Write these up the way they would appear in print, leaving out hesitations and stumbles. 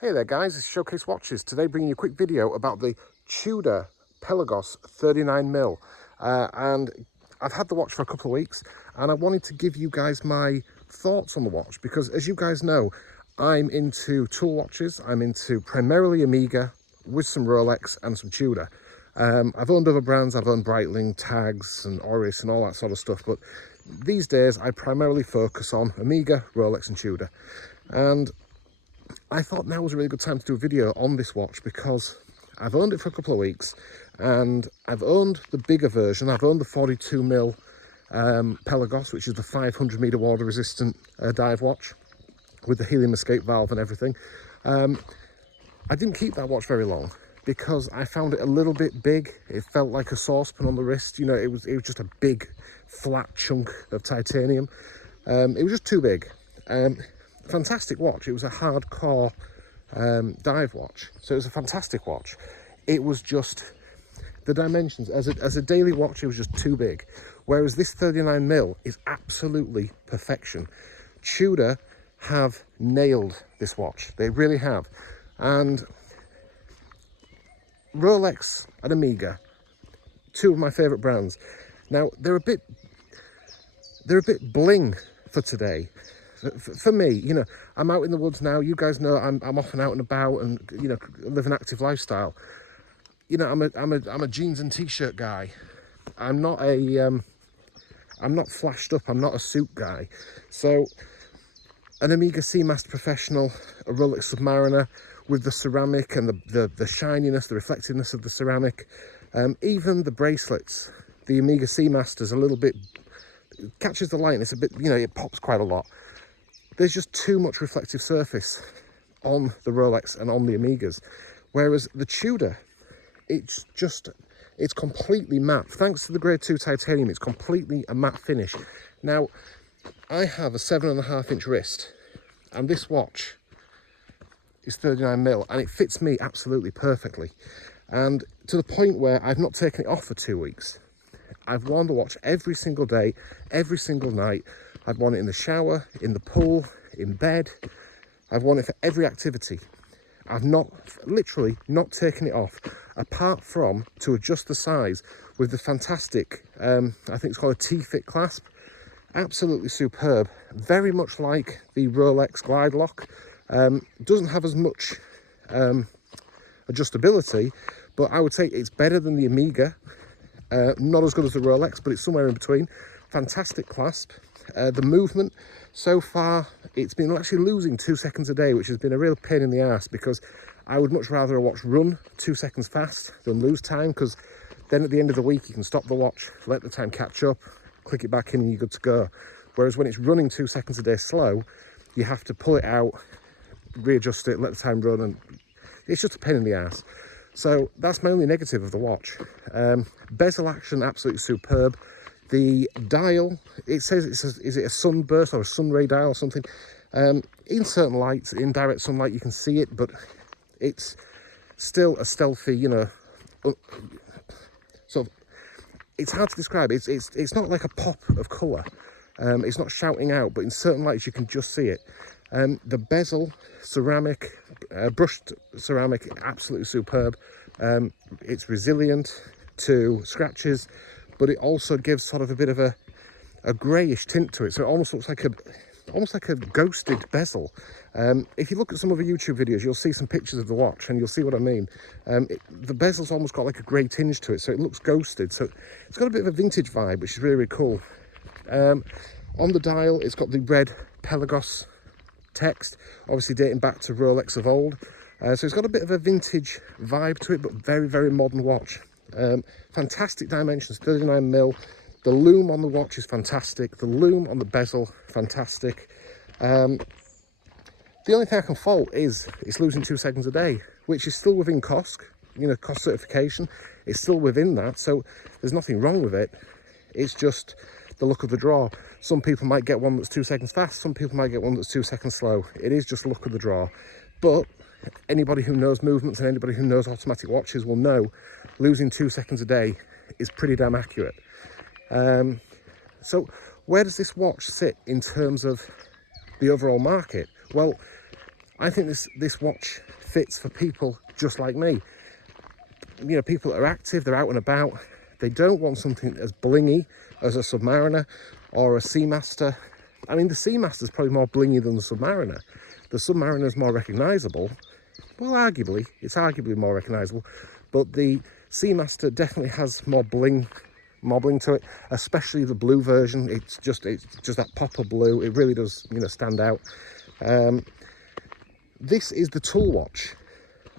Hey there guys, it's Showcase Watches. Today bringing you a quick video about the TUDOR PELAGOS 39mm. And I've had the watch for a couple of weeks and I wanted to give you guys my thoughts on the watch because, as you guys know, I'm into tool watches. I'm into primarily Omega with some Rolex and some TUDOR. I've owned other brands. I've owned Breitling, Tags and Oris and all that sort of stuff, but these days I primarily focus on Omega, Rolex and TUDOR. And I thought now was a really good time to do a video on this watch because I've owned it for a couple of weeks and I've owned the bigger version. I've owned the 42mm Pelagos, which is the 500 meter water resistant dive watch with the helium escape valve and everything. I didn't keep that watch very long because I found it a little bit big. It felt like a saucepan on the wrist. You know, it was just a big flat chunk of titanium. It was just too big. Fantastic watch. It was a hardcore dive watch, so it was a fantastic watch. It was just the dimensions as a daily watch, it was just too big, whereas this 39mm is absolutely perfection. TUDOR have nailed this watch, they really have. And Rolex and Omega, two of my favorite brands. Now they're a bit bling for today. For me, you know, I'm out in the woods now. You guys know I'm often out and about and, you know, live an active lifestyle. You know, I'm a jeans and t-shirt guy. I'm not flashed up. I'm not a suit guy. So an Omega Seamaster Professional, a Rolex Submariner with the ceramic and the shininess, the reflectiveness of the ceramic, even the bracelets. The Omega Seamaster's a little bit, catches the light. It's a bit, you know, it pops quite a lot. There's just too much reflective surface on the Rolex and on the Omegas, whereas the TUDOR, it's completely matte. Thanks to the grade 2 titanium, it's completely a matte finish. Now, I have a 7.5-inch wrist, and this watch is 39mm, and it fits me absolutely perfectly. And to the point where I've not taken it off for 2 weeks. I've worn the watch every single day, every single night. I've worn it in the shower, in the pool, in bed. I've worn it for every activity. I've literally not taken it off, apart from to adjust the size with the fantastic, I think it's called a T-fit clasp. Absolutely superb, very much like the Rolex Glide Lock. Doesn't have as much adjustability, but I would say it's better than the Omega. Not as good as the Rolex, but it's somewhere in between. Fantastic clasp. The movement so far, it's been actually losing 2 seconds a day, which has been a real pain in the ass because I would much rather a watch run 2 seconds fast than lose time, because then at the end of the week you can stop the watch, let the time catch up, click it back in and you're good to go. Whereas when it's running 2 seconds a day slow, you have to pull it out, readjust it, let the time run, and it's just a pain in the ass. So that's my only negative of the watch. Bezel action, absolutely superb. The dial, it says is it a sunburst or a sunray dial or something? In certain lights, in direct sunlight, you can see it, but it's still a stealthy, you know, sort of, it's hard to describe. It's not like a pop of colour. It's not shouting out, but in certain lights you can just see it. The bezel, ceramic, brushed ceramic, absolutely superb. It's resilient to scratches, but it also gives sort of a bit of a greyish tint to it, so it almost looks like a ghosted bezel. If you look at some other YouTube videos, you'll see some pictures of the watch and you'll see what I mean. The bezel's almost got like a grey tinge to it, so it looks ghosted. So it's got a bit of a vintage vibe, which is really, really cool. On the dial, it's got the red Pelagos text, obviously dating back to Rolex of old. So it's got a bit of a vintage vibe to it, but very, very modern watch. Fantastic dimensions, 39mm. The loom on the watch is fantastic. The loom on the bezel, fantastic. The only thing I can fault is it's losing 2 seconds a day, which is still within COSC, you know, COSC certification. It's still within that, so there's nothing wrong with it. It's just the look of the draw. Some people might get one that's 2 seconds fast, some people might get one that's 2 seconds slow. It is just luck of the draw. But anybody who knows movements and anybody who knows automatic watches will know losing 2 seconds a day is pretty damn accurate. So where does this watch sit in terms of the overall market? Well, I think this watch fits for people just like me. You know, people that are active, they're out and about. They don't want something as blingy as a Submariner or a Seamaster. I mean, the Seamaster is probably more blingy than the Submariner. The Submariner is more recognisable. Well, it's arguably more recognisable, but the Seamaster definitely has more bling to it, especially the blue version. It's just that pop of blue. It really does, you know, stand out. This is the tool watch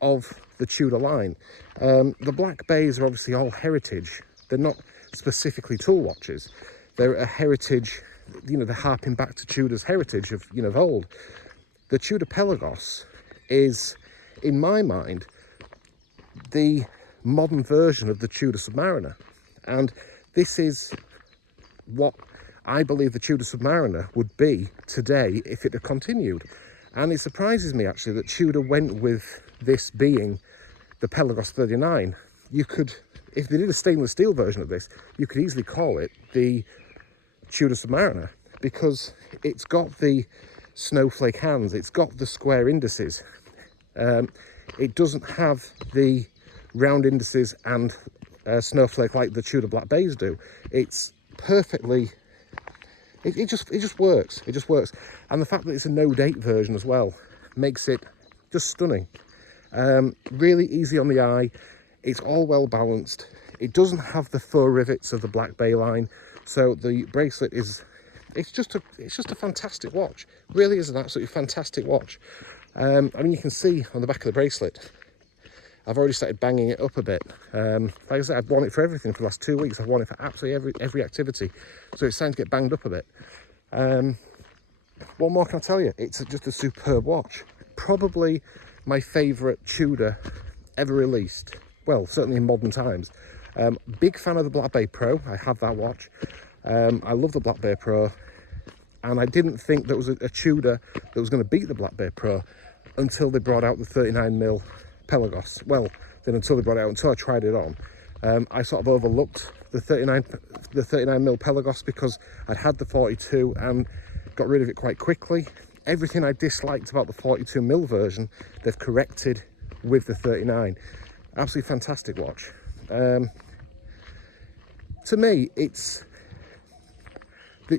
of the Tudor line. The black bays are obviously all heritage. They're not specifically tool watches. They're a heritage, you know, they're harping back to Tudor's heritage of, you know, of old. The Tudor Pelagos is, in my mind, the modern version of the Tudor Submariner. And this is what I believe the Tudor Submariner would be today if it had continued. And it surprises me actually that Tudor went with this being the Pelagos 39. You could, if they did a stainless steel version of this, you could easily call it the Tudor Submariner, because it's got the snowflake hands, it's got the square indices. It doesn't have the round indices and snowflake like the Tudor black bays do. It's perfectly, it just works. It just works. And the fact that it's a no date version as well makes it just stunning. Really easy on the eye. It's all well balanced. It doesn't have the faux rivets of the black bay line, so the bracelet is, it's just a fantastic watch. Really is an absolutely fantastic watch. I mean, you can see on the back of the bracelet, I've already started banging it up a bit. Like I said, I've worn it for everything for the last 2 weeks. I've worn it for absolutely every activity. So it's starting to get banged up a bit. What more can I tell you? It's just a superb watch. Probably my favourite Tudor ever released. Well, certainly in modern times. Big fan of the Black Bay Pro. I have that watch. I love the Black Bay Pro. And I didn't think there was a Tudor that was going to beat the Black Bay Pro until they brought out the 39mm Pelagos. Well, then until they brought it out, until I tried it on, I sort of overlooked the 39mm Pelagos because I'd had the 42 and got rid of it quite quickly. Everything I disliked about the 42mm version, they've corrected with the 39. Absolutely fantastic watch. To me, it's the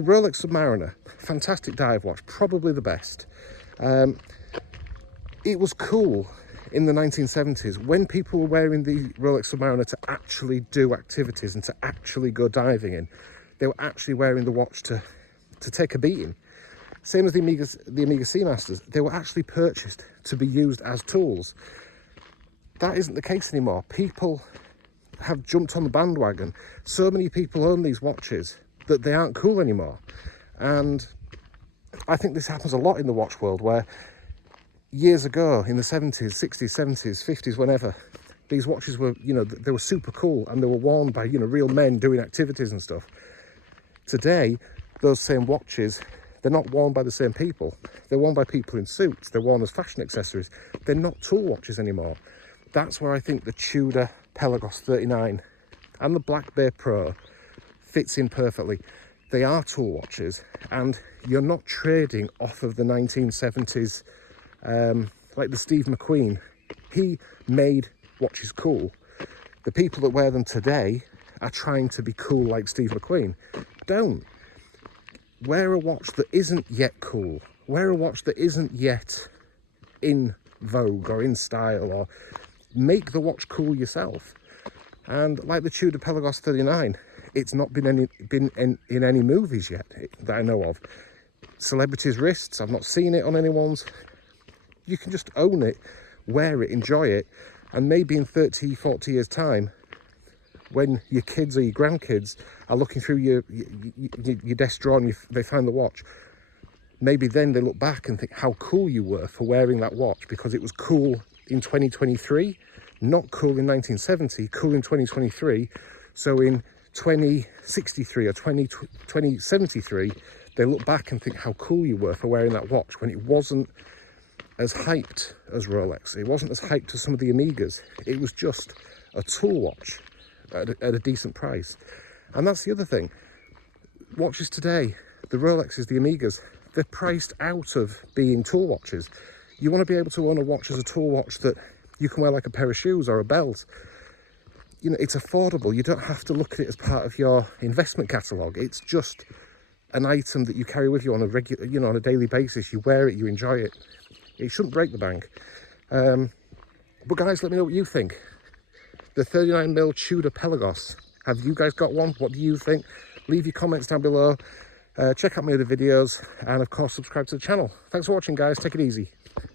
Rolex Submariner, fantastic dive watch, probably the best. It was cool in the 1970s when people were wearing the Rolex Submariner to actually do activities and to actually go diving in. They were actually wearing the watch to take a beating. Same as the Omega Seamasters, they were actually purchased to be used as tools. That isn't the case anymore. People have jumped on the bandwagon. So many people own these watches that they aren't cool anymore. And I think this happens a lot in the watch world, where years ago in the 70s, 60s, 70s, 50s, whenever, these watches were, you know, they were super cool and they were worn by, you know, real men doing activities and stuff. Today, those same watches, they're not worn by the same people. They're worn by people in suits. They're worn as fashion accessories. They're not tool watches anymore. That's where I think the Tudor Pelagos 39 and the Black Bay Pro fits in perfectly. They are tool watches, and you're not trading off of the 1970s, like the Steve McQueen. He made watches cool. The people that wear them today are trying to be cool like Steve McQueen. Don't. Wear a watch that isn't yet cool. Wear a watch that isn't yet in vogue or in style, or make the watch cool yourself. And like the Tudor Pelagos 39, it's not been in any movies yet that I know of. Celebrities' wrists, I've not seen it on anyone's. You can just own it, wear it, enjoy it, and maybe in 30, 40 years' time, when your kids or your grandkids are looking through your desk drawer and they find the watch, maybe then they look back and think how cool you were for wearing that watch, because it was cool in 2023, not cool in 1970, cool in 2023. So in 2063 or 2073, they look back and think how cool you were for wearing that watch when it wasn't as hyped as Rolex. It wasn't as hyped as some of the Omegas. It was just a tool watch at a decent price. And that's the other thing. Watches today, the Rolexes, the Omegas, they're priced out of being tool watches. You want to be able to own a watch as a tool watch that you can wear like a pair of shoes or a belt. You know, it's affordable. You don't have to look at it as part of your investment catalogue. It's just an item that you carry with you on a regular, you know, on a daily basis. You wear it, you enjoy it. It shouldn't break the bank. But guys, let me know what you think. The 39mm TUDOR Pelagos. Have you guys got one? What do you think? Leave your comments down below. Check out my other videos, and of course subscribe to the channel. Thanks for watching, guys. Take it easy.